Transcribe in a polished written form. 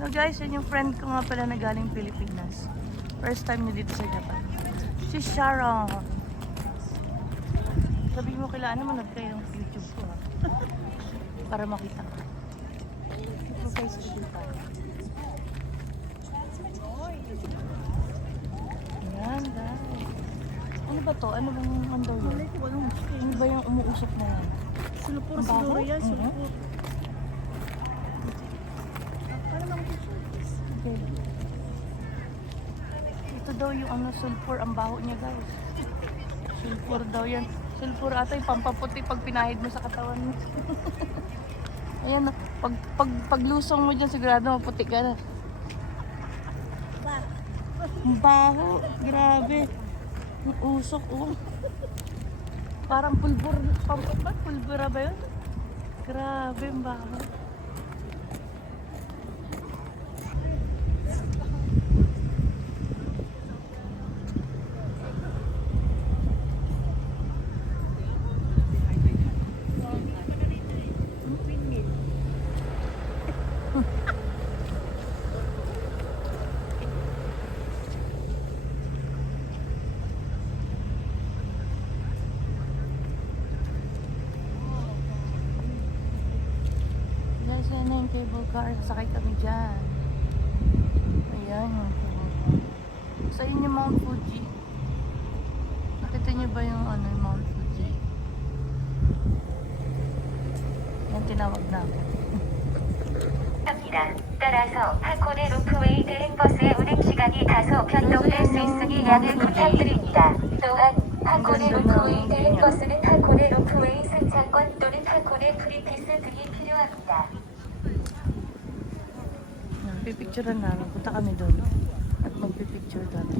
So guys, yun yung friend ko nga pala na galing Pilipinas. First time niya dito sa Japan. Si Sharon. Sabi mo kailangan manood kayo ng YouTube ko ha. Para makita ko. Ipro-face ko dito. Ayan guys. Ano ba to? Ano bang under yun? Ano ba yung umuusok na yan? Sulpur Ang baho? siguro yan, Mhm. sulpur. Okay. Ito daw yung ano, sulfur. Ang baho niya guys. Sulfur daw yan. Sulfur ata yung pampaputi pag pinahid mo sa katawan mo. Ayan, paglusong mo dyan, sigurado maputi ka na. Ang baho. Grabe. Ang usok, oh. Parang pulbur. Pulbura ba yun? Grabe, ang baho. Yan na yung cable car. Sakay kami dyan. Ayan yung cable car. Sa inyo Mount Fuji. Nakita niyo ba yung ano, yung Mount Fuji? Yan tinawag namin. 합니다. 따라서 하코네 로프웨이 대행 버스의 운행 시간이 다소 변동될 수 있으니 양해 부탁드립니다. 또한 하코네 로프웨이 대행 버스는 하코네 로프웨이 승차권 또는 하코네 프리패스 등이 필요합니다. Pipicturean namin. Punta kami doon. At magpipicture kami.